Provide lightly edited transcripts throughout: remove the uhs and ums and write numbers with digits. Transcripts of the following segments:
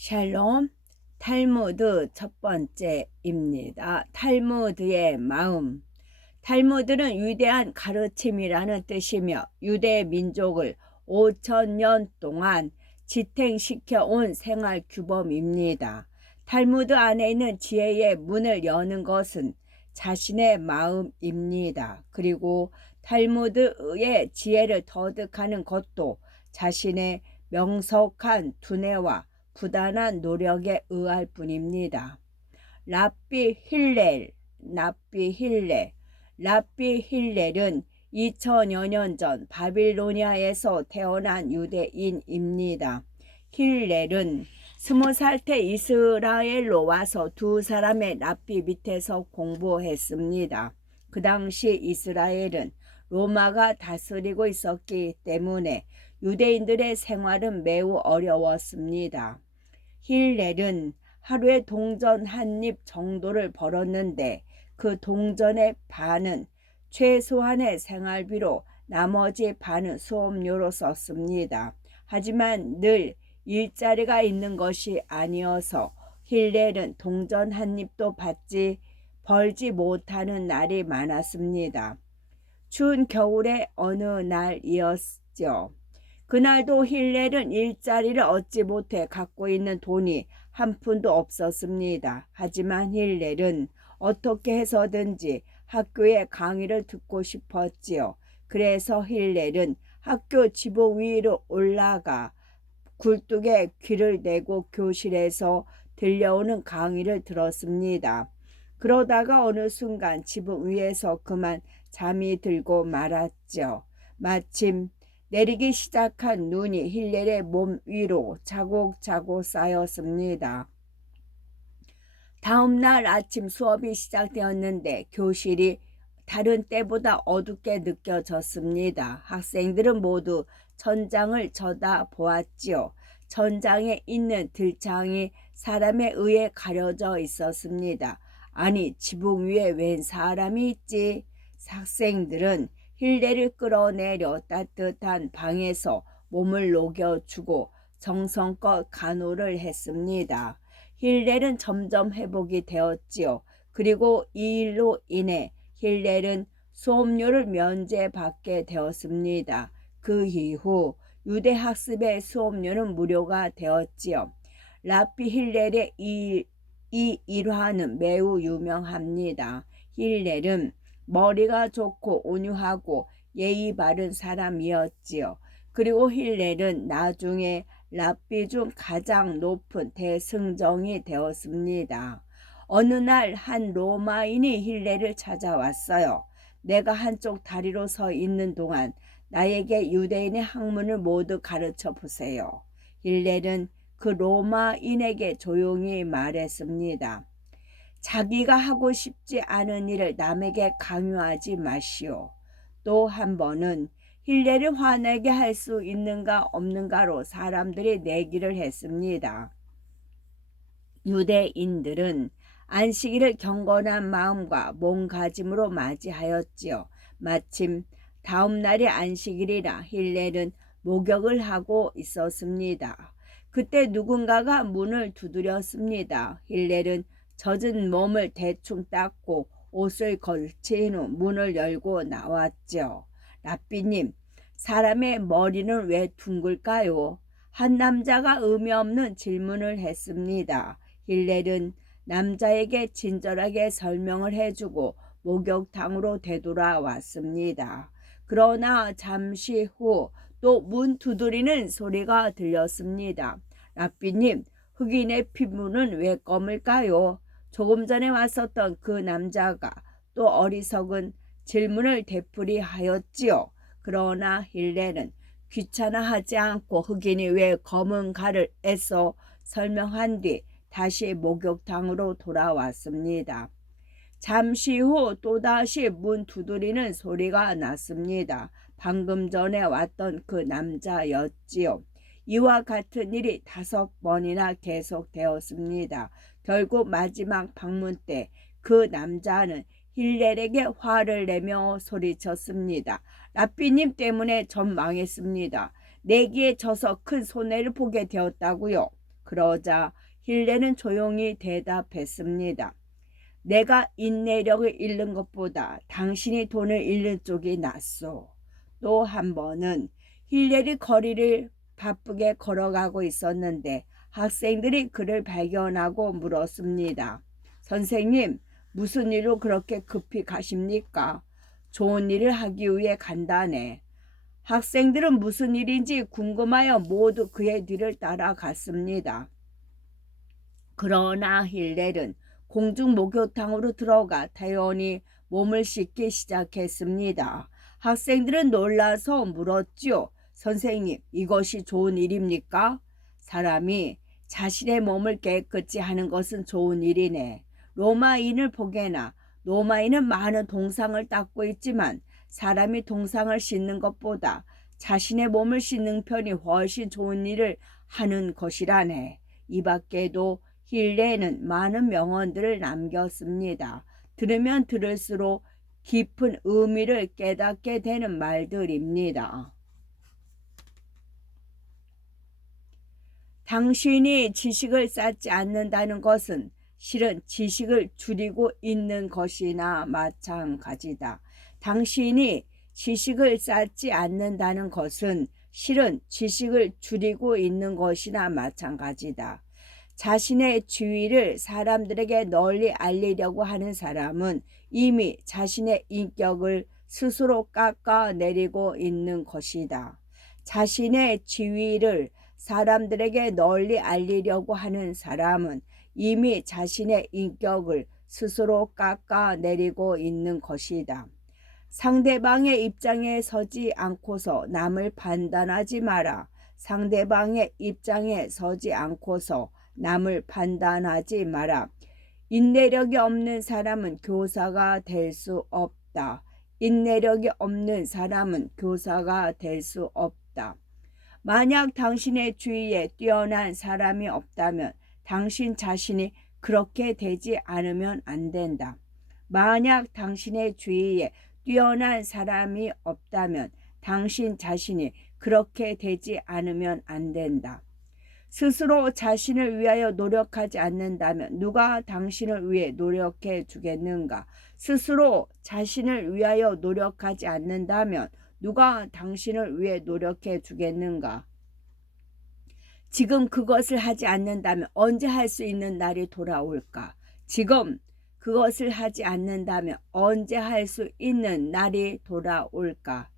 샬롬, 탈무드 첫 번째입니다. 탈무드의 마음. 탈무드는 위대한 가르침이라는 뜻이며 유대 민족을 5,000년 동안 지탱시켜 온 생활 규범입니다. 탈무드 안에 있는 지혜의 문을 여는 것은 자신의 마음입니다. 그리고 탈무드의 지혜를 터득하는 것도 자신의 명석한 두뇌와 부단한 노력에 의할 뿐입니다. 랍비 힐렐은 2000여 년 전 바빌로니아에서 태어난 유대인입니다. 힐렐은 20살 때 이스라엘로 와서 두 사람의 랍비 밑에서 공부했습니다. 그 당시 이스라엘은 로마가 다스리고 있었기 때문에 유대인들의 생활은 매우 어려웠습니다. 힐렐은 하루에 동전 한 입 정도를 벌었는데 그 동전의 반은 최소한의 생활비로 나머지 반은 수업료로 썼습니다. 하지만 늘 일자리가 있는 것이 아니어서 힐렐은 동전 한 입도 벌지 못하는 날이 많았습니다. 추운 겨울의 어느 날이었죠. 그날도 힐렐은 일자리를 얻지 못해 갖고 있는 돈이 한 푼도 없었습니다. 하지만 힐렐은 어떻게 해서든지 학교에 강의를 듣고 싶었지요. 그래서 힐렐은 학교 지붕 위로 올라가 굴뚝에 귀를 대고 교실에서 들려오는 강의를 들었습니다. 그러다가 어느 순간 지붕 위에서 그만 잠이 들고 말았죠. 마침 내리기 시작한 눈이 힐렐의 몸 위로 차곡차곡 쌓였습니다. 다음 날 아침 수업이 시작되었는데 교실이 다른 때보다 어둡게 느껴졌습니다. 학생들은 모두 천장을 쳐다보았지요. 천장에 있는 들창이 사람에 의해 가려져 있었습니다. 아니, 지붕 위에 웬 사람이 있지? 학생들은 힐렐을 끌어내려 따뜻한 방에서 몸을 녹여주고 정성껏 간호를 했습니다. 힐렐은 점점 회복이 되었지요. 그리고 이 일로 인해 힐렐은 수업료를 면제받게 되었습니다. 그 이후 유대 학습의 수업료는 무료가 되었지요. 랍비 힐렐의 이 일화는 매우 유명합니다. 힐렐은 머리가 좋고 온유하고 예의 바른 사람이었지요. 그리고 힐렐은 나중에 랍비 중 가장 높은 대승정이 되었습니다. 어느 날 한 로마인이 힐렐을 찾아왔어요. 내가 한쪽 다리로 서 있는 동안 나에게 유대인의 학문을 모두 가르쳐 보세요. 힐렐은 그 로마인에게 조용히 말했습니다. 자기가 하고 싶지 않은 일을 남에게 강요하지 마시오. 또 한 번은 힐렐을 화내게 할 수 있는가 없는가로 사람들이 내기를 했습니다. 유대인들은 안식일을 경건한 마음과 몸가짐으로 맞이하였지요. 마침 다음 날이 안식일이라 힐렐은 목욕을 하고 있었습니다. 그때 누군가가 문을 두드렸습니다. 힐렐은 젖은 몸을 대충 닦고 옷을 걸친 후 문을 열고 나왔죠. 랍비님, 사람의 머리는 왜 둥글까요? 한 남자가 의미 없는 질문을 했습니다. 힐렐은 남자에게 친절하게 설명을 해주고 목욕탕으로 되돌아왔습니다. 그러나 잠시 후 또 문 두드리는 소리가 들렸습니다. 랍비님, 흑인의 피부는 왜 검을까요? 조금 전에 왔었던 그 남자가 또 어리석은 질문을 되풀이하였지요. 그러나 힐렐은 귀찮아하지 않고 흑인이 왜 검은가를 애써 설명한 뒤 다시 목욕탕으로 돌아왔습니다. 잠시 후 또다시 문 두드리는 소리가 났습니다. 방금 전에 왔던 그 남자였지요. 이와 같은 일이 5번이나 계속되었습니다. 결국 마지막 방문 때 그 남자는 힐렐에게 화를 내며 소리쳤습니다. 랍비님 때문에 전 망했습니다. 내기에 져서 큰 손해를 보게 되었다고요. 그러자 힐레는 조용히 대답했습니다. 내가 인내력을 잃는 것보다 당신이 돈을 잃는 쪽이 낫소. 또 한 번은 힐렐이 거리를 바쁘게 걸어가고 있었는데 학생들이 그를 발견하고 물었습니다. 선생님, 무슨 일로 그렇게 급히 가십니까? 좋은 일을 하기 위해 간다네. 학생들은 무슨 일인지 궁금하여 모두 그의 뒤를 따라갔습니다. 그러나 힐렐은 공중 목욕탕으로 들어가 다연히 몸을 씻기 시작했습니다. 학생들은 놀라서 물었지요. 선생님, 이것이 좋은 일입니까? 사람이 자신의 몸을 깨끗이 하는 것은 좋은 일이네. 로마인을 보게나 로마인은 많은 동상을 닦고 있지만 사람이 동상을 씻는 것보다 자신의 몸을 씻는 편이 훨씬 좋은 일을 하는 것이라네. 이 밖에도 힐레는 많은 명언들을 남겼습니다. 들으면 들을수록 깊은 의미를 깨닫게 되는 말들입니다. 당신이 지식을 쌓지 않는다는 것은 실은 지식을 줄이고 있는 것이나 마찬가지다. 당신이 지식을 쌓지 않는다는 것은 실은 지식을 줄이고 있는 것이나 마찬가지다. 자신의 지위를 사람들에게 널리 알리려고 하는 사람은 이미 자신의 인격을 스스로 깎아내리고 있는 것이다. 자신의 지위를 사람들에게 널리 알리려고 하는 사람은 이미 자신의 인격을 스스로 깎아내리고 있는 것이다. 상대방의 입장에 서지 않고서 남을 판단하지 마라. 상대방의 입장에 서지 않고서 남을 판단하지 마라. 인내력이 없는 사람은 교사가 될 수 없다. 인내력이 없는 사람은 교사가 될 수 없다. 만약 당신의 주위에 뛰어난 사람이 없다면 당신 자신이 그렇게 되지 않으면 안 된다. 만약 당신의 주위에 뛰어난 사람이 없다면 당신 자신이 그렇게 되지 않으면 안 된다. 스스로 자신을 위하여 노력하지 않는다면 누가 당신을 위해 노력해 주겠는가? 스스로 자신을 위하여 노력하지 않는다면 누가 당신을 위해 노력해 주겠는가? 지금 그것을 하지 않는다면 언제 할 수 있는 날이 돌아올까? 지금 그것을 하지 않는다면 언제 할 수 있는 날이 돌아올까?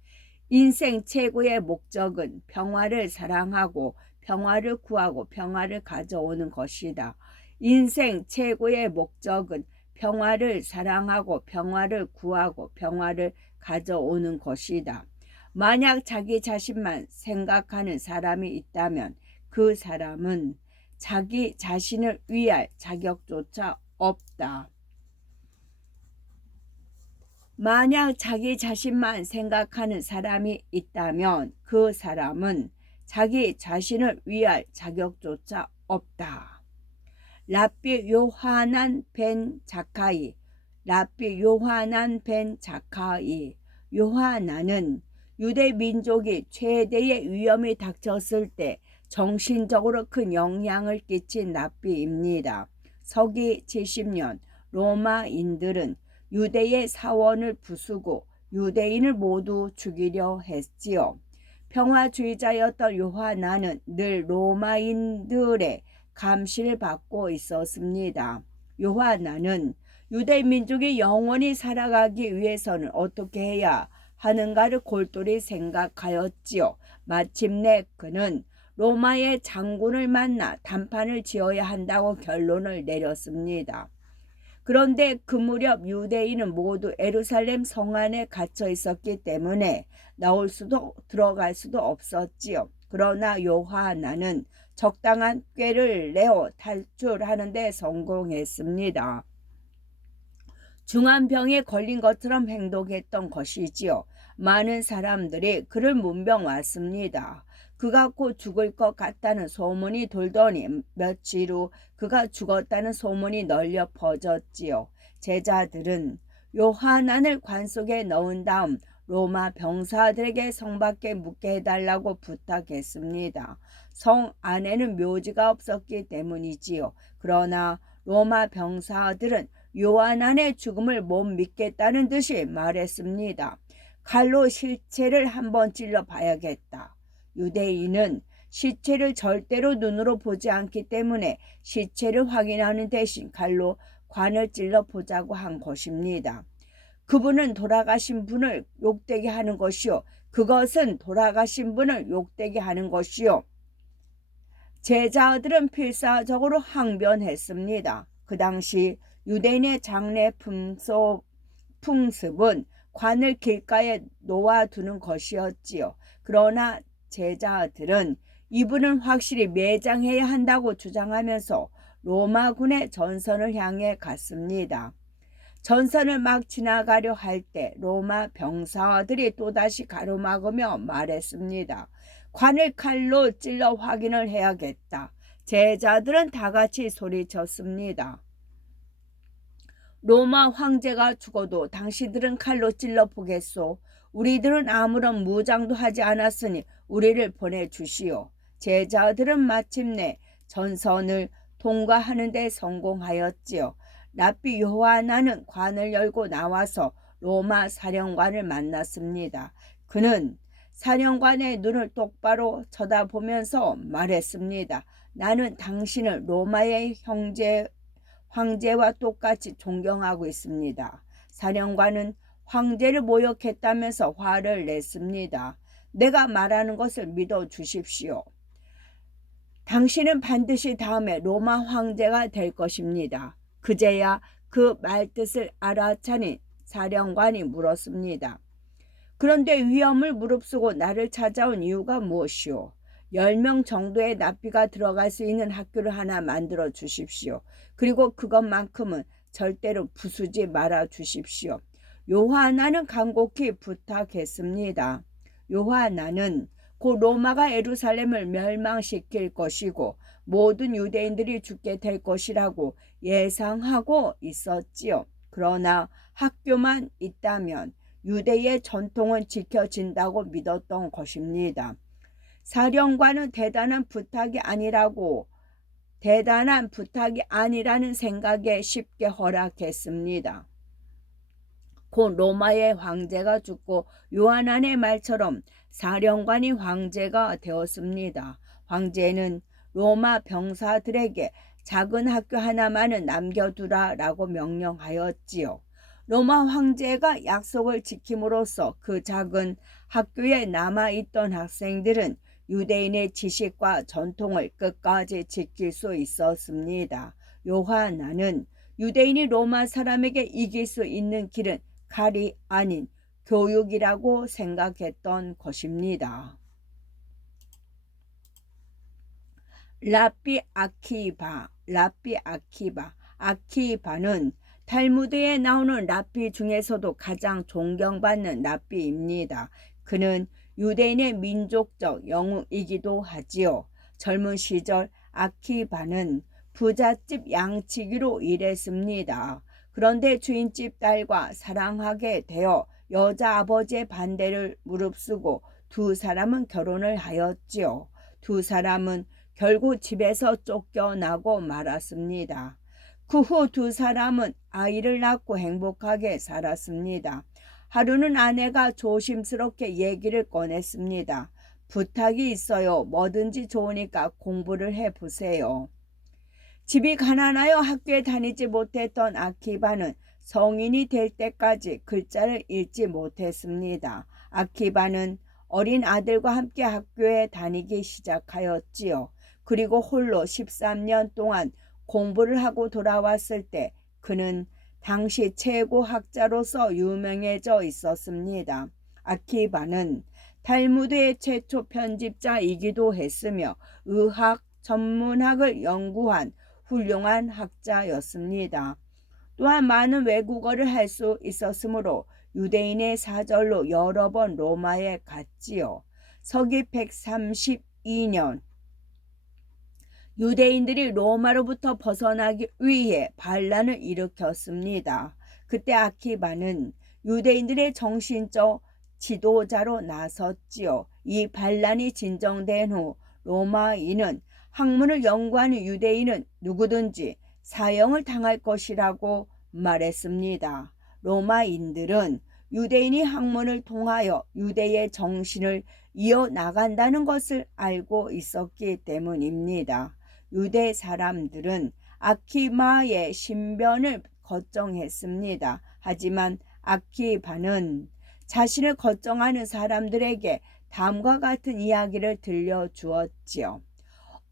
인생 최고의 목적은 평화를 사랑하고 평화를 구하고 평화를 가져오는 것이다. 인생 최고의 목적은 평화를 사랑하고 평화를 구하고 평화를 가져오는 것이다. 만약 자기 자신만 생각하는 사람이 있다면 그 사람은 자기 자신을 위할 자격조차 없다. 만약 자기 자신만 생각하는 사람이 있다면 그 사람은 자기 자신을 위할 자격조차 없다. 랍비 요하난 벤 자카이, 랍비 요하난 벤 자카이. 요하난은 유대 민족이 최대의 위험이 닥쳤을 때 정신적으로 큰 영향을 끼친 랍비입니다. 서기 70년 로마인들은 유대의 사원을 부수고 유대인을 모두 죽이려 했지요. 평화주의자였던 요하나는 늘 로마인들의 감시를 받고 있었습니다. 요하나는 유대 민족이 영원히 살아가기 위해서는 어떻게 해야 하는가를 골똘히 생각하였지요. 마침내 그는 로마의 장군을 만나 담판을 지어야 한다고 결론을 내렸습니다. 그런데 그 무렵 유대인은 모두 예루살렘 성 안에 갇혀 있었기 때문에 나올 수도 들어갈 수도 없었지요. 그러나 요하나는 적당한 꾀를 내어 탈출하는 데 성공했습니다. 중한 병에 걸린 것처럼 행동했던 것이지요. 많은 사람들이 그를 문병 왔습니다. 그가 곧 죽을 것 같다는 소문이 돌더니 며칠 후 그가 죽었다는 소문이 널려 퍼졌지요. 제자들은 요하난을 관 속에 넣은 다음 로마 병사들에게 성 밖에 묵게 해달라고 부탁했습니다. 성 안에는 묘지가 없었기 때문이지요. 그러나 로마 병사들은 요하난의 죽음을 못 믿겠다는 듯이 말했습니다. 칼로 시체를 한번 찔러 봐야겠다. 유대인은 시체를 절대로 눈으로 보지 않기 때문에 시체를 확인하는 대신 칼로 관을 찔러 보자고 한 것입니다. 그분은 돌아가신 분을 욕되게 하는 것이요. 그것은 돌아가신 분을 욕되게 하는 것이요. 제자들은 필사적으로 항변했습니다. 그 당시 유대인의 장례 풍습은 관을 길가에 놓아두는 것이었지요. 그러나 제자들은 이분은 확실히 매장해야 한다고 주장하면서 로마군의 전선을 향해 갔습니다. 전선을 막 지나가려 할 때 로마 병사들이 또다시 가로막으며 말했습니다. 관을 칼로 찔러 확인을 해야겠다. 제자들은 다 같이 소리쳤습니다. 로마 황제가 죽어도 당신들은 칼로 찔러 보겠소. 우리들은 아무런 무장도 하지 않았으니 우리를 보내주시오. 제자들은 마침내 전선을 통과하는 데 성공하였지요. 랍비 요하나는 관을 열고 나와서 로마 사령관을 만났습니다. 그는 사령관의 눈을 똑바로 쳐다보면서 말했습니다. 나는 당신을 로마의 황제와 똑같이 존경하고 있습니다. 사령관은 황제를 모욕했다면서 화를 냈습니다. 내가 말하는 것을 믿어 주십시오. 당신은 반드시 다음에 로마 황제가 될 것입니다. 그제야 그 말뜻을 알아차린 사령관이 물었습니다. 그런데 위험을 무릅쓰고 나를 찾아온 이유가 무엇이오? 10명 정도의 납비가 들어갈 수 있는 학교를 하나 만들어 주십시오. 그리고 그것만큼은 절대로 부수지 말아 주십시오. 요하나는 간곡히 부탁했습니다. 요하나는 곧 로마가 예루살렘을 멸망시킬 것이고 모든 유대인들이 죽게 될 것이라고 예상하고 있었지요. 그러나 학교만 있다면 유대의 전통은 지켜진다고 믿었던 것입니다. 사령관은 대단한 부탁이 아니라는 생각에 쉽게 허락했습니다. 곧 로마의 황제가 죽고 요하난의 말처럼 사령관이 황제가 되었습니다. 황제는 로마 병사들에게 작은 학교 하나만은 남겨두라라고 명령하였지요. 로마 황제가 약속을 지킴으로써 그 작은 학교에 남아있던 학생들은 유대인의 지식과 전통을 끝까지 지킬 수 있었습니다. 요하나는 유대인이 로마 사람에게 이길 수 있는 길은 칼이 아닌 교육이라고 생각했던 것입니다. 랍비 아키바는 탈무드에 나오는 랍비 중에서도 가장 존경받는 랍비입니다. 그는 유대인의 민족적 영웅이기도 하지요. 젊은 시절 아키바는 부잣집 양치기로 일했습니다. 그런데 주인집 딸과 사랑하게 되어 여자 아버지의 반대를 무릅쓰고 두 사람은 결혼을 하였지요. 두 사람은 결국 집에서 쫓겨나고 말았습니다. 그 후 두 사람은 아이를 낳고 행복하게 살았습니다. 하루는 아내가 조심스럽게 얘기를 꺼냈습니다. 부탁이 있어요. 뭐든지 좋으니까 공부를 해보세요. 집이 가난하여 학교에 다니지 못했던 아키바는 성인이 될 때까지 글자를 읽지 못했습니다. 아키바는 어린 아들과 함께 학교에 다니기 시작하였지요. 그리고 홀로 13년 동안 공부를 하고 돌아왔을 때 그는 당시 최고 학자로서 유명해져 있었습니다. 아키바는 탈무드의 최초 편집자이기도 했으며 의학, 전문학을 연구한 훌륭한 학자였습니다. 또한 많은 외국어를 할 수 있었으므로 유대인의 사절로 여러 번 로마에 갔지요. 서기 132년 유대인들이 로마로부터 벗어나기 위해 반란을 일으켰습니다. 그때 아키바는 유대인들의 정신적 지도자로 나섰지요. 이 반란이 진정된 후 로마인은 학문을 연구하는 유대인은 누구든지 사형을 당할 것이라고 말했습니다. 로마인들은 유대인이 학문을 통하여 유대의 정신을 이어나간다는 것을 알고 있었기 때문입니다. 유대 사람들은 아키바의 신변을 걱정했습니다. 하지만 아키바는 자신을 걱정하는 사람들에게 다음과 같은 이야기를 들려주었지요.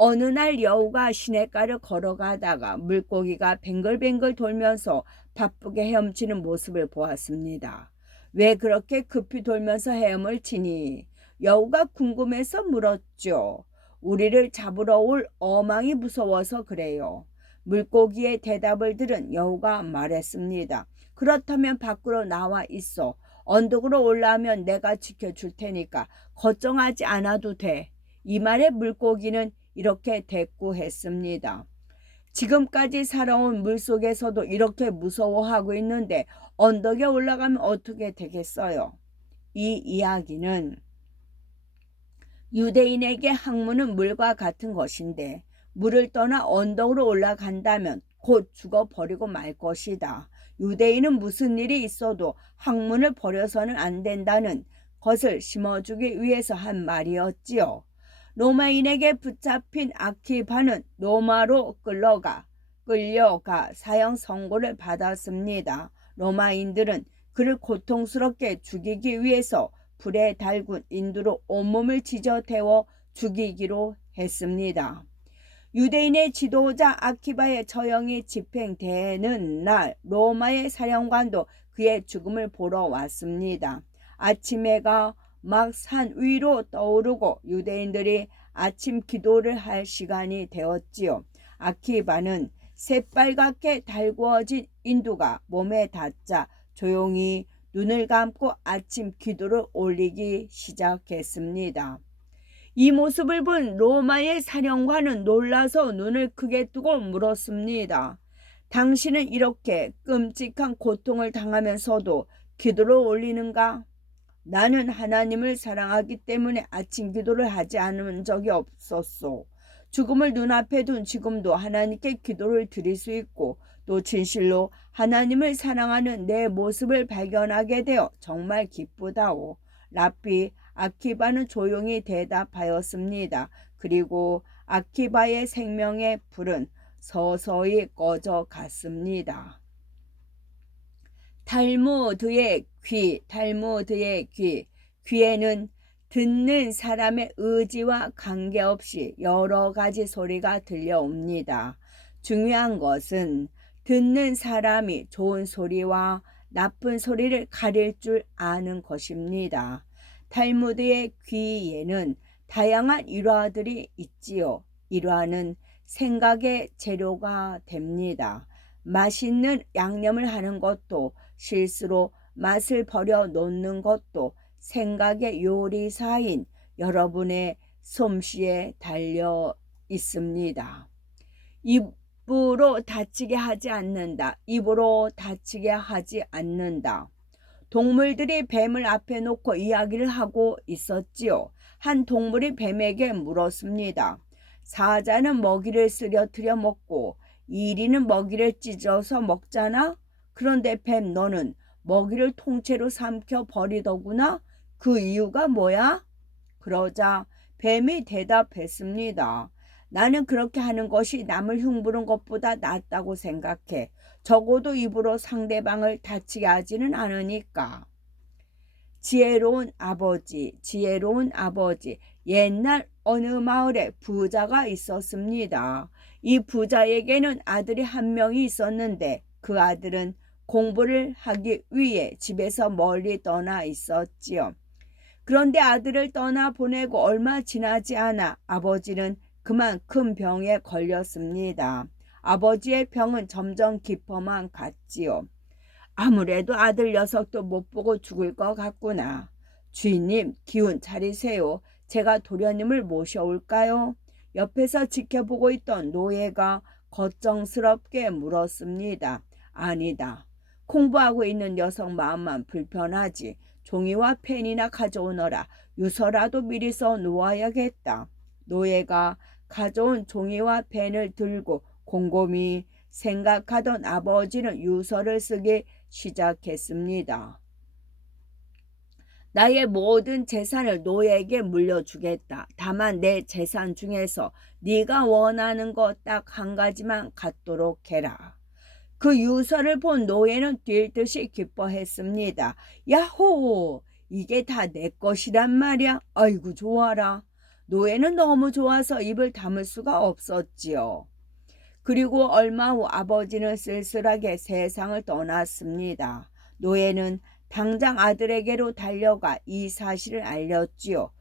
어느 날 여우가 시냇가를 걸어가다가 물고기가 뱅글뱅글 돌면서 바쁘게 헤엄치는 모습을 보았습니다. 왜 그렇게 급히 돌면서 헤엄을 치니? 여우가 궁금해서 물었죠. 우리를 잡으러 올 어망이 무서워서 그래요. 물고기의 대답을 들은 여우가 말했습니다. 그렇다면 밖으로 나와 있어. 언덕으로 올라오면 내가 지켜줄 테니까 걱정하지 않아도 돼. 이 말에 물고기는 이렇게 대꾸했습니다. 지금까지 살아온 물속에서도 이렇게 무서워하고 있는데 언덕에 올라가면 어떻게 되겠어요? 이 이야기는 유대인에게 학문은 물과 같은 것인데 물을 떠나 언덕으로 올라간다면 곧 죽어버리고 말 것이다. 유대인은 무슨 일이 있어도 학문을 버려서는 안 된다는 것을 심어주기 위해서 한 말이었지요. 로마인에게 붙잡힌 아키바는 로마로 끌려가 사형 선고를 받았습니다. 로마인들은 그를 고통스럽게 죽이기 위해서 불에 달군 인두로 온몸을 지져 태워 죽이기로 했습니다. 유대인의 지도자 아키바의 처형이 집행되는 날 로마의 사령관도 그의 죽음을 보러 왔습니다. 아침 해가 막 산 위로 떠오르고 유대인들이 아침 기도를 할 시간이 되었지요. 아키바는 새빨갛게 달구어진 인두가 몸에 닿자 조용히 눈을 감고 아침 기도를 올리기 시작했습니다. 이 모습을 본 로마의 사령관은 놀라서 눈을 크게 뜨고 물었습니다. 당신은 이렇게 끔찍한 고통을 당하면서도 기도를 올리는가? 나는 하나님을 사랑하기 때문에 아침 기도를 하지 않은 적이 없었소. 죽음을 눈앞에 둔 지금도 하나님께 기도를 드릴 수 있고 또 진실로 하나님을 사랑하는 내 모습을 발견하게 되어 정말 기쁘다오. 랍비 아키바는 조용히 대답하였습니다. 그리고 아키바의 생명의 불은 서서히 꺼져 갔습니다. 탈무드의 귀. 귀에는 듣는 사람의 의지와 관계없이 여러 가지 소리가 들려옵니다. 중요한 것은 듣는 사람이 좋은 소리와 나쁜 소리를 가릴 줄 아는 것입니다. 탈무드의 귀에는 다양한 일화들이 있지요. 일화는 생각의 재료가 됩니다. 맛있는 양념을 하는 것도 실수로 맛을 버려 놓는 것도 생각의 요리사인 여러분의 솜씨에 달려 있습니다. 입으로 다치게 하지 않는다. 동물들이 뱀을 앞에 놓고 이야기를 하고 있었지요. 한 동물이 뱀에게 물었습니다. 사자는 먹이를 쓰러뜨려 먹고 이리는 먹이를 찢어서 먹잖아. 그런데 뱀 너는 먹이를 통째로 삼켜 버리더구나. 그 이유가 뭐야? 그러자 뱀이 대답했습니다. 나는 그렇게 하는 것이 남을 흉보는 것보다 낫다고 생각해. 적어도 입으로 상대방을 다치게 하지는 않으니까. 지혜로운 아버지. 옛날 어느 마을에 부자가 있었습니다. 이 부자에게는 아들이 한 명이 있었는데 그 아들은 공부를 하기 위해 집에서 멀리 떠나 있었지요. 그런데 아들을 떠나 보내고 얼마 지나지 않아 아버지는 그만 큰 병에 걸렸습니다. 아버지의 병은 점점 깊어만 갔지요. 아무래도 아들 녀석도 못 보고 죽을 것 같구나. 주인님, 기운 차리세요. 제가 도련님을 모셔올까요? 옆에서 지켜보고 있던 노예가 걱정스럽게 물었습니다. 아니다. 공부하고 있는 녀석 마음만 불편하지. 종이와 펜이나 가져오너라. 유서라도 미리 써 놓아야겠다. 노예가 가져온 종이와 펜을 들고 곰곰이 생각하던 아버지는 유서를 쓰기 시작했습니다. 나의 모든 재산을 노예에게 물려주겠다. 다만 내 재산 중에서 네가 원하는 거 딱 한 가지만 갖도록 해라. 그 유서를 본 노예는 뛸 듯이 기뻐했습니다. 야호! 이게 다 내 것이란 말이야. 아이고 좋아라. 노예는 너무 좋아서 입을 다물 수가 없었지요. 그리고 얼마 후 아버지는 쓸쓸하게 세상을 떠났습니다. 노예는 당장 아들에게로 달려가 이 사실을 알렸지요.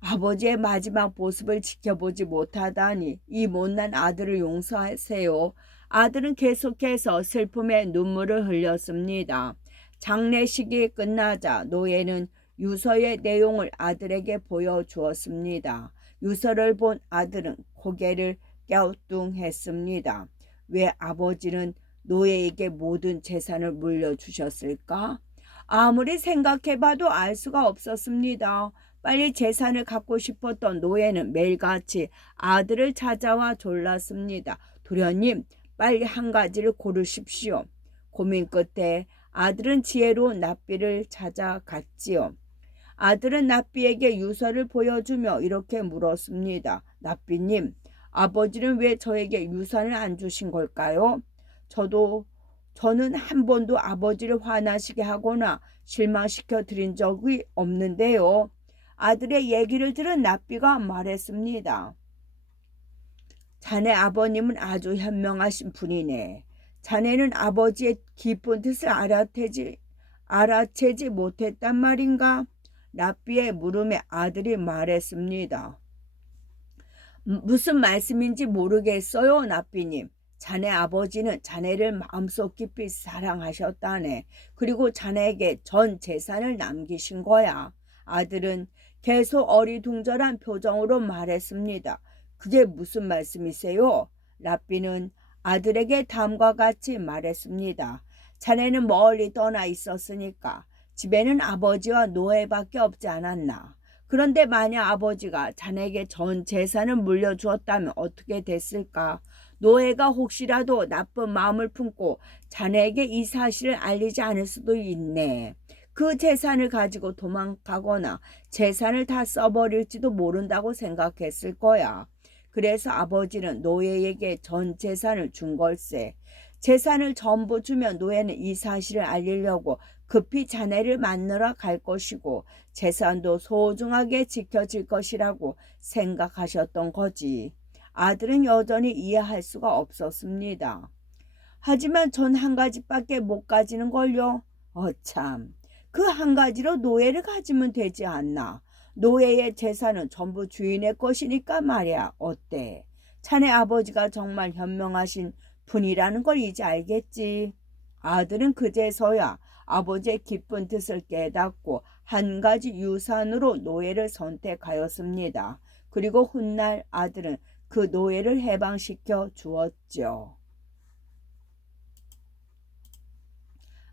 아버지의 마지막 모습을 지켜보지 못하다니 이 못난 아들을 용서하세요. 아들은 계속해서 슬픔의 눈물을 흘렸습니다. 장례식이 끝나자 노예는 유서의 내용을 아들에게 보여주었습니다. 유서를 본 아들은 고개를 갸우뚱했습니다. 왜 아버지는 노예에게 모든 재산을 물려주셨을까? 아무리 생각해봐도 알 수가 없었습니다. 빨리 재산을 갖고 싶었던 노예는 매일같이 아들을 찾아와 졸랐습니다. 도련님, 빨리 한 가지를 고르십시오. 고민 끝에 아들은 지혜로운 납비를 찾아갔지요. 아들은 납비에게 유서를 보여주며 이렇게 물었습니다. 납비님, 아버지는 왜 저에게 유산을 안 주신 걸까요? 저는 한 번도 아버지를 화나시게 하거나 실망시켜 드린 적이 없는데요. 아들의 얘기를 들은 납비가 말했습니다. 자네 아버님은 아주 현명하신 분이네. 자네는 아버지의 깊은 뜻을 알아채지 못했단 말인가? 납비의 물음에 아들이 말했습니다. 무슨 말씀인지 모르겠어요, 납비님. 자네 아버지는 자네를 마음속 깊이 사랑하셨다네. 그리고 자네에게 전 재산을 남기신 거야. 아들은 계속 어리둥절한 표정으로 말했습니다. 그게 무슨 말씀이세요? 납비는 아들에게 다음과 같이 말했습니다. 자네는 멀리 떠나 있었으니까 집에는 아버지와 노예밖에 없지 않았나. 그런데 만약 아버지가 자네에게 전 재산을 물려주었다면 어떻게 됐을까? 노예가 혹시라도 나쁜 마음을 품고 자네에게 이 사실을 알리지 않을 수도 있네. 그 재산을 가지고 도망가거나 재산을 다 써버릴지도 모른다고 생각했을 거야. 그래서 아버지는 노예에게 전 재산을 준 걸세. 재산을 전부 주면 노예는 이 사실을 알리려고 급히 자네를 만나러 갈 것이고 재산도 소중하게 지켜질 것이라고 생각하셨던 거지. 아들은 여전히 이해할 수가 없었습니다. 하지만 전 한 가지밖에 못 가지는 걸요. 참. 그 한 가지로 노예를 가지면 되지 않나. 노예의 재산은 전부 주인의 것이니까 말이야. 어때? 자네 아버지가 정말 현명하신 분이라는 걸 이제 알겠지. 아들은 그제서야 아버지의 깊은 뜻을 깨닫고 한 가지 유산으로 노예를 선택하였습니다. 그리고 훗날 아들은 그 노예를 해방시켜 주었죠.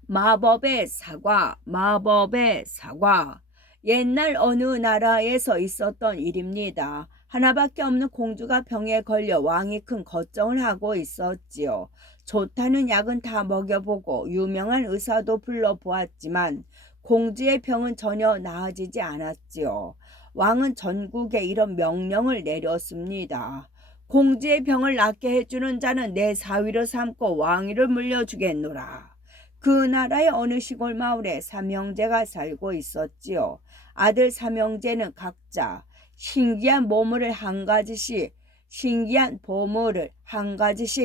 마법의 사과, 마법의 사과. 옛날 어느 나라에서 있었던 일입니다. 하나밖에 없는 공주가 병에 걸려 왕이 큰 걱정을 하고 있었지요. 좋다는 약은 다 먹여보고 유명한 의사도 불러보았지만 공주의 병은 전혀 나아지지 않았지요. 왕은 전국에 이런 명령을 내렸습니다. 공주의 병을 낫게 해주는 자는 내 사위를 삼고 왕위를 물려주겠노라. 그 나라의 어느 시골 마을에 삼형제가 살고 있었지요. 아들 삼형제는 각자 신기한 보물을 한 가지씩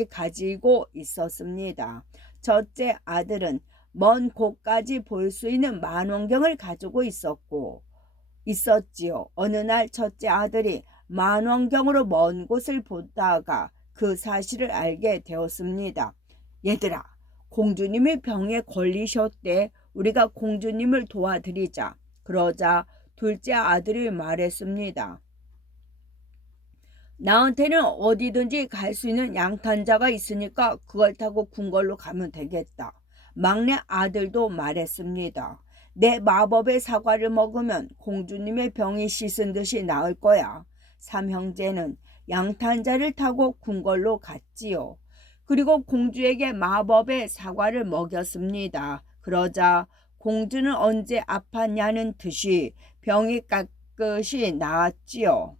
가지고 있었습니다. 첫째 아들은 먼 곳까지 볼 수 있는 만원경을 가지고 있었지요. 어느 날 첫째 아들이 만원경으로 먼 곳을 보다가 그 사실을 알게 되었습니다. 얘들아, 공주님이 병에 걸리셨대. 우리가 공주님을 도와드리자. 그러자 둘째 아들이 말했습니다. 나한테는 어디든지 갈 수 있는 양탄자가 있으니까 그걸 타고 궁궐로 가면 되겠다. 막내 아들도 말했습니다. 내 마법의 사과를 먹으면 공주님의 병이 씻은 듯이 나을 거야. 삼형제는 양탄자를 타고 궁궐로 갔지요. 그리고 공주에게 마법의 사과를 먹였습니다. 그러자 공주는 언제 아팠냐는 듯이 병이 깨끗이 나았지요.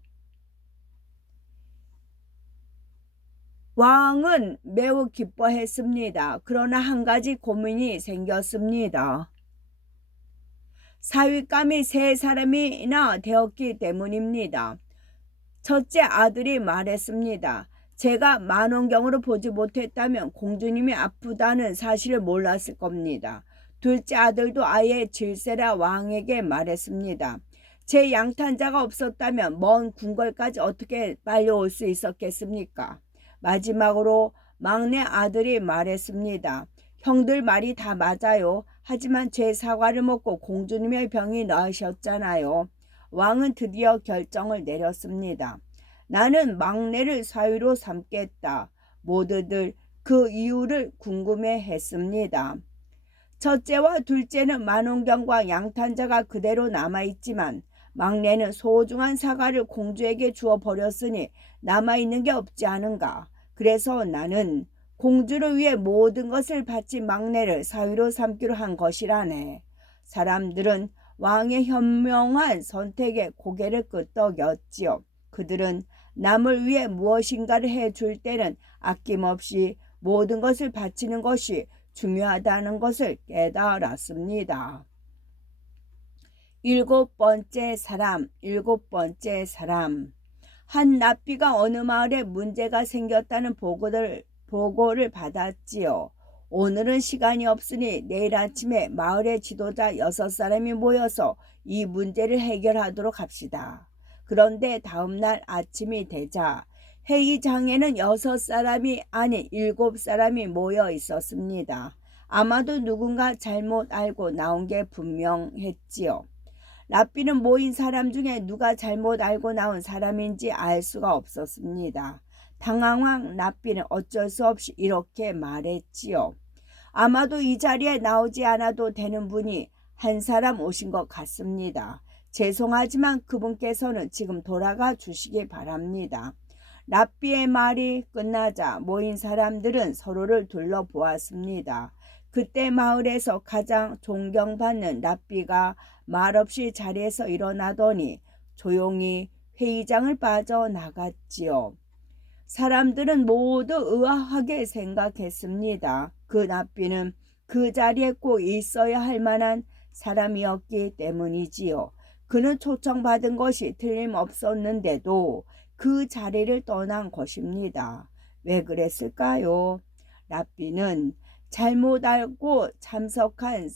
왕은 매우 기뻐했습니다. 그러나 한 가지 고민이 생겼습니다. 사윗감이 세 사람이나 되었기 때문입니다. 첫째 아들이 말했습니다. 제가 만원경으로 보지 못했다면 공주님이 아프다는 사실을 몰랐을 겁니다. 둘째 아들도 아예 질세라 왕에게 말했습니다. 제 양탄자가 없었다면 먼 궁궐까지 어떻게 빨려올 수 있었겠습니까? 마지막으로 막내 아들이 말했습니다. 형들 말이 다 맞아요. 하지만 제 사과를 먹고 공주님의 병이 나으셨잖아요. 왕은 드디어 결정을 내렸습니다. 나는 막내를 사위로 삼겠다. 모두들 그 이유를 궁금해했습니다. 첫째와 둘째는 만원경과 양탄자가 그대로 남아있지만 막내는 소중한 사과를 공주에게 주어 버렸으니 남아있는 게 없지 않은가. 그래서 나는 공주를 위해 모든 것을 바친 막내를 사위로 삼기로 한 것이라네. 사람들은 왕의 현명한 선택에 고개를 끄덕였지요. 그들은 남을 위해 무엇인가를 해줄 때는 아낌없이 모든 것을 바치는 것이 중요하다는 것을 깨달았습니다. 일곱 번째 사람. 한 납비가 어느 마을에 문제가 생겼다는 보고를 받았지요. 오늘은 시간이 없으니 내일 아침에 마을의 지도자 6사람이 모여서 이 문제를 해결하도록 합시다. 그런데 다음날 아침이 되자 회의장에는 6사람이 아닌 7사람이 모여 있었습니다. 아마도 누군가 잘못 알고 나온 게 분명했지요. 랍비는 모인 사람 중에 누가 잘못 알고 나온 사람인지 알 수가 없었습니다. 당황한 랍비는 어쩔 수 없이 이렇게 말했지요. 아마도 이 자리에 나오지 않아도 되는 분이 한 사람 오신 것 같습니다. 죄송하지만 그분께서는 지금 돌아가 주시기 바랍니다. 랍비의 말이 끝나자 모인 사람들은 서로를 둘러보았습니다. 그때 마을에서 가장 존경받는 랍비가 말없이 자리에서 일어나더니 조용히 회의장을 빠져나갔지요. 사람들은 모두 의아하게 생각했습니다. 그 랍비는 그 자리에 꼭 있어야 할 만한 사람이었기 때문이지요. 그는 초청받은 것이 틀림없었는데도 그 자리를 떠난 것입니다. 왜 그랬을까요? 랍비는 잘못 알고 참석한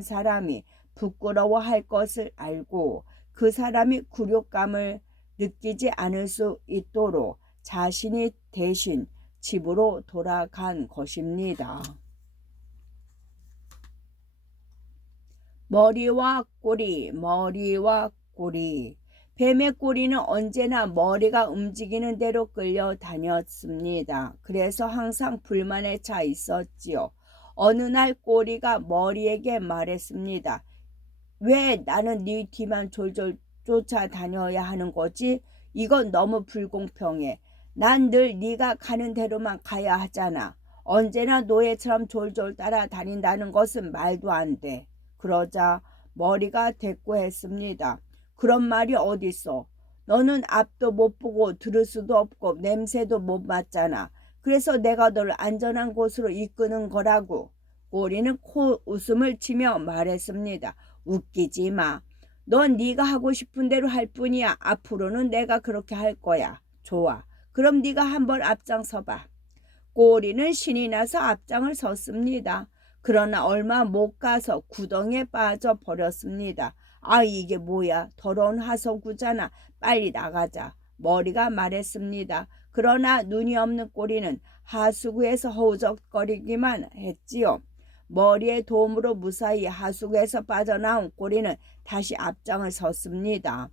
사람이 부끄러워할 것을 알고 그 사람이 굴욕감을 느끼지 않을 수 있도록 자신이 대신 집으로 돌아간 것입니다. 머리와 꼬리. 뱀의 꼬리는 언제나 머리가 움직이는 대로 끌려다녔습니다. 그래서 항상 불만에 차 있었지요. 어느 날 꼬리가 머리에게 말했습니다. 왜 나는 네 뒤만 졸졸 쫓아다녀야 하는 거지? 이건 너무 불공평해. 난 늘 네가 가는 대로만 가야 하잖아. 언제나 노예처럼 졸졸 따라다닌다는 것은 말도 안 돼. 그러자 머리가 대꾸했습니다. 그런 말이 어딨어. 너는 앞도 못 보고 들을 수도 없고 냄새도 못 맡잖아. 그래서 내가 너를 안전한 곳으로 이끄는 거라고. 꼬리는 웃음을 치며 말했습니다. 웃기지 마. 넌 네가 하고 싶은 대로 할 뿐이야. 앞으로는 내가 그렇게 할 거야. 좋아. 그럼 네가 한번 앞장서봐. 꼬리는 신이 나서 앞장을 섰습니다. 그러나 얼마 못 가서 구덩이에 빠져버렸습니다. 아, 이게 뭐야. 더러운 하수구잖아. 빨리 나가자. 머리가 말했습니다. 그러나 눈이 없는 꼬리는 하수구에서 허우적거리기만 했지요. 머리의 도움으로 무사히 하수구에서 빠져나온 꼬리는 다시 앞장을 섰습니다.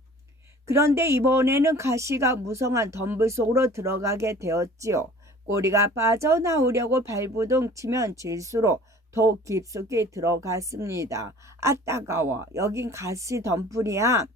그런데 이번에는 가시가 무성한 덤불 속으로 들어가게 되었지요. 꼬리가 빠져나오려고 발부둥 치면 질수록 더 깊숙이 들어갔습니다. 아 따가워. 여긴 가시 덤불이야.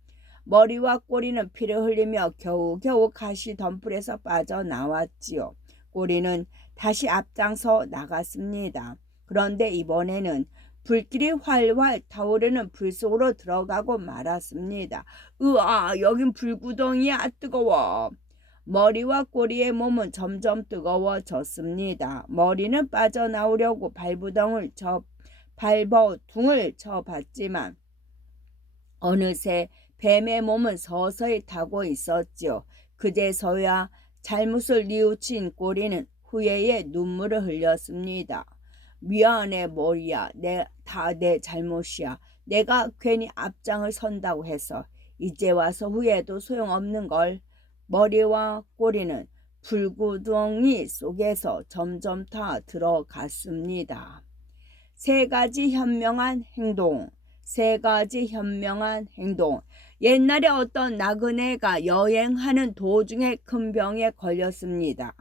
머리와 꼬리는 피를 흘리며 겨우겨우 가시 덤불에서 빠져나왔지요. 꼬리는 다시 앞장서 나갔습니다. 그런데 이번에는 불길이 활활 타오르는 불 속으로 들어가고 말았습니다. 으아, 여긴 불구덩이야. 뜨거워. 머리와 꼬리의 몸은 점점 뜨거워졌습니다. 머리는 빠져나오려고 발버둥을 쳐봤지만 어느새 뱀의 몸은 서서히 타고 있었지요. 그제서야 잘못을 뉘우친 꼬리는 후회의 눈물을 흘렸습니다. 미안해 머리야. 다 내 잘못이야. 내가 괜히 앞장을 선다고 해서 이제 와서 후회도 소용없는걸. 머리와 꼬리는 불구덩이 속에서 점점 다 들어갔습니다. 세 가지 현명한 행동. 옛날에 어떤 나그네가 여행하는 도중에 큰 병에 걸렸습니다.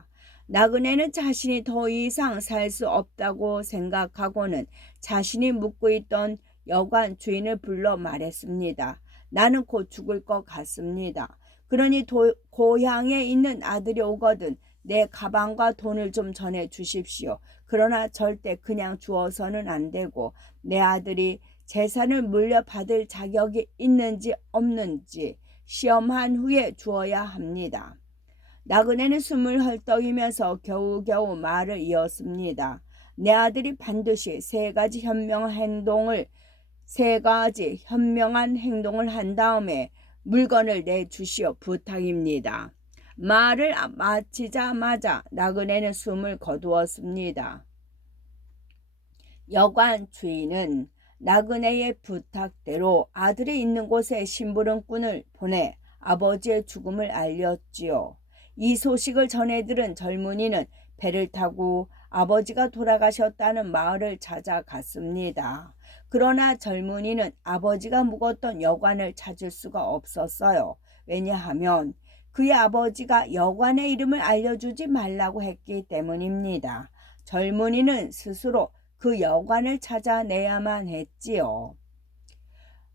나그네는 자신이 더 이상 살 수 없다고 생각하고는 자신이 묵고 있던 여관 주인을 불러 말했습니다. 나는 곧 죽을 것 같습니다. 그러니 고향에 있는 아들이 오거든 내 가방과 돈을 좀 전해 주십시오. 그러나 절대 그냥 주어서는 안 되고 내 아들이 재산을 물려받을 자격이 있는지 없는지 시험한 후에 주어야 합니다. 나그네는 숨을 헐떡이면서 겨우겨우 말을 이었습니다. 내 아들이 반드시 세 가지 현명한 행동을 한 다음에 물건을 내주시오. 부탁입니다. 말을 마치자마자 나그네는 숨을 거두었습니다. 여관 주인은 나그네의 부탁대로 아들이 있는 곳에 심부름꾼을 보내 아버지의 죽음을 알렸지요. 이 소식을 전해 들은 젊은이는 배를 타고 아버지가 돌아가셨다는 마을을 찾아갔습니다. 그러나 젊은이는 아버지가 묵었던 여관을 찾을 수가 없었어요. 왜냐하면 그의 아버지가 여관의 이름을 알려주지 말라고 했기 때문입니다. 젊은이는 스스로 그 여관을 찾아내야만 했지요.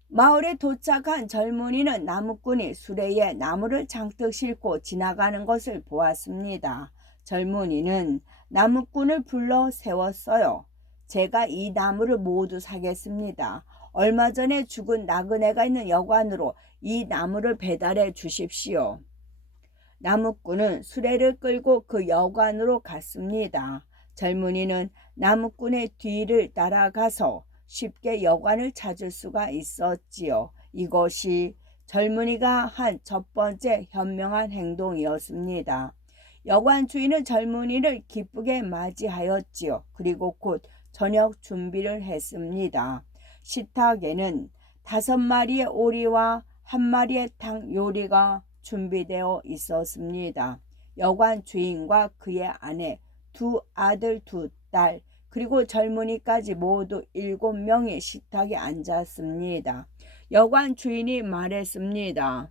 마을에 도착한 젊은이는 나무꾼이 수레에 나무를 잔뜩 싣고 지나가는 것을 보았습니다. 젊은이는 나무꾼을 불러 세웠어요. 제가 이 나무를 모두 사겠습니다. 얼마 전에 죽은 나그네가 있는 여관으로 이 나무를 배달해 주십시오. 나무꾼은 수레를 끌고 그 여관으로 갔습니다. 젊은이는 나무꾼의 뒤를 따라가서 쉽게 여관을 찾을 수가 있었지요. 이것이 젊은이가 한 첫 번째 현명한 행동이었습니다. 여관 주인은 젊은이를 기쁘게 맞이하였지요. 그리고 곧 저녁 준비를 했습니다. 식탁에는 5마리의 오리와 1마리의 탕 요리가 준비되어 있었습니다. 여관 주인과 그의 아내, 2아들 2딸, 그리고 젊은이까지 모두 7명이 식탁에 앉았습니다. 여관 주인이 말했습니다.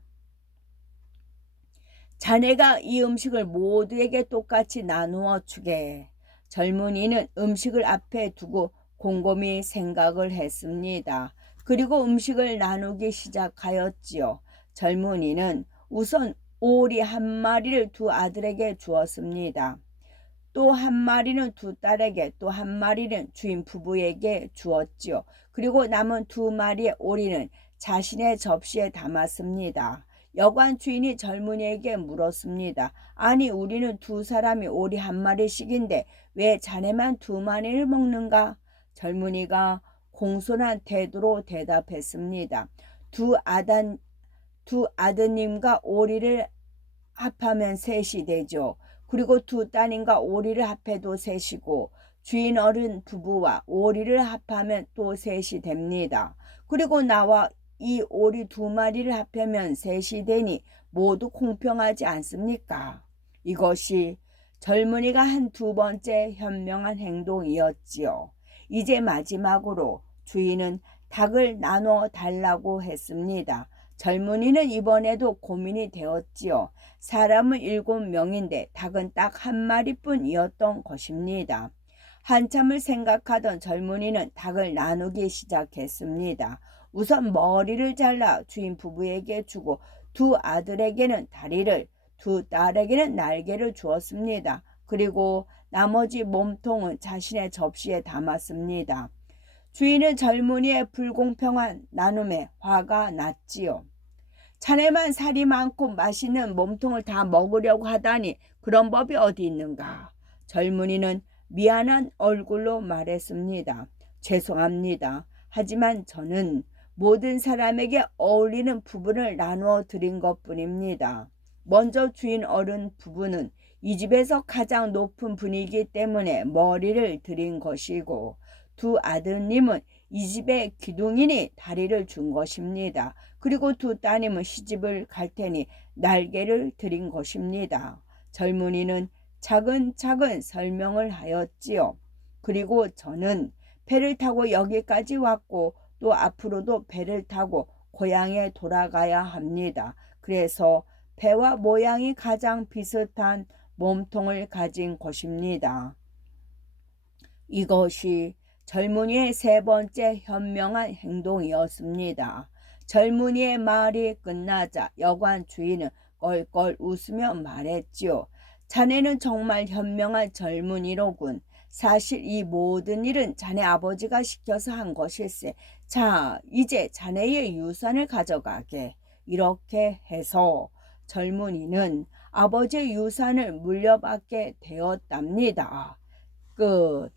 자네가 이 음식을 모두에게 똑같이 나누어 주게. 젊은이는 음식을 앞에 두고 곰곰이 생각을 했습니다. 그리고 음식을 나누기 시작하였지요. 젊은이는 우선 오리 1마리를 2아들에게 주었습니다. 또 1마리는 2딸에게, 또 1마리는 주인 부부에게 주었지요. 그리고 남은 2마리의 오리는 자신의 접시에 담았습니다. 여관 주인이 젊은이에게 물었습니다. 아니, 우리는 2사람이 오리 1마리씩인데 왜 자네만 2마리를 먹는가? 젊은이가 공손한 태도로 대답했습니다. 두 아드님과 오리를 합하면 3이 되죠. 그리고 2따님과 오리를 합해도 3이고 주인 어른 부부와 오리를 합하면 또 3이 됩니다. 그리고 나와 이 오리 2마리를 합하면 3이 되니 모두 공평하지 않습니까? 이것이 젊은이가 한 2번째 현명한 행동이었지요. 이제 마지막으로 주인은 닭을 나눠 달라고 했습니다. 젊은이는 이번에도 고민이 되었지요. 사람은 7명인데 닭은 딱 1마리뿐이었던 것입니다. 한참을 생각하던 젊은이는 닭을 나누기 시작했습니다. 우선 머리를 잘라 주인 부부에게 주고 두 아들에게는 다리를, 두 딸에게는 날개를 주었습니다. 그리고 나머지 몸통은 자신의 접시에 담았습니다. 주인은 젊은이의 불공평한 나눔에 화가 났지요. 자네만 살이 많고 맛있는 몸통을 다 먹으려고 하다니 그런 법이 어디 있는가? 젊은이는 미안한 얼굴로 말했습니다. 죄송합니다. 하지만 저는 모든 사람에게 어울리는 부분을 나누어 드린 것뿐입니다. 먼저 주인 어른 부부는 이 집에서 가장 높은 분이기 때문에 머리를 드린 것이고, 두 아드님은 이 집의 기둥이니 다리를 준 것입니다. 그리고 두 따님은 시집을 갈 테니 날개를 드린 것입니다. 젊은이는 차근차근 설명을 하였지요. 그리고 저는 배를 타고 여기까지 왔고 또 앞으로도 배를 타고 고향에 돌아가야 합니다. 그래서 배와 모양이 가장 비슷한 몸통을 가진 것입니다. 이것이 젊은이의 세 번째 현명한 행동이었습니다. 젊은이의 말이 끝나자 여관 주인은 껄껄 웃으며 말했지요. 자네는 정말 현명한 젊은이로군. 사실 이 모든 일은 자네 아버지가 시켜서 한 것일세. 자, 이제 자네의 유산을 가져가게. 이렇게 해서 젊은이는 아버지의 유산을 물려받게 되었답니다. 끝.